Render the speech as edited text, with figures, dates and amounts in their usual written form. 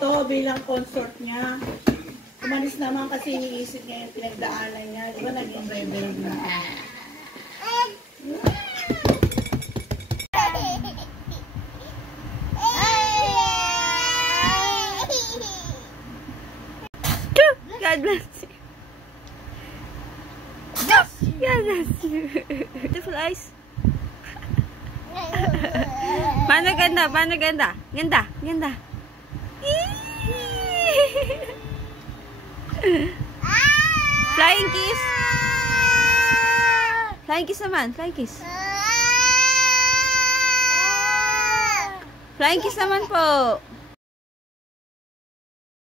Ito bilang consort niya. Umalis naman kasi iniisip niya yung pinagdaanan niya. Di ba naging rebel na? God bless you. God bless you. Beautiful eyes. Paano ganda? Paano ganda? Ganda, ganda. Flying kiss. Flying kiss naman, flying kiss. Flying kiss naman po.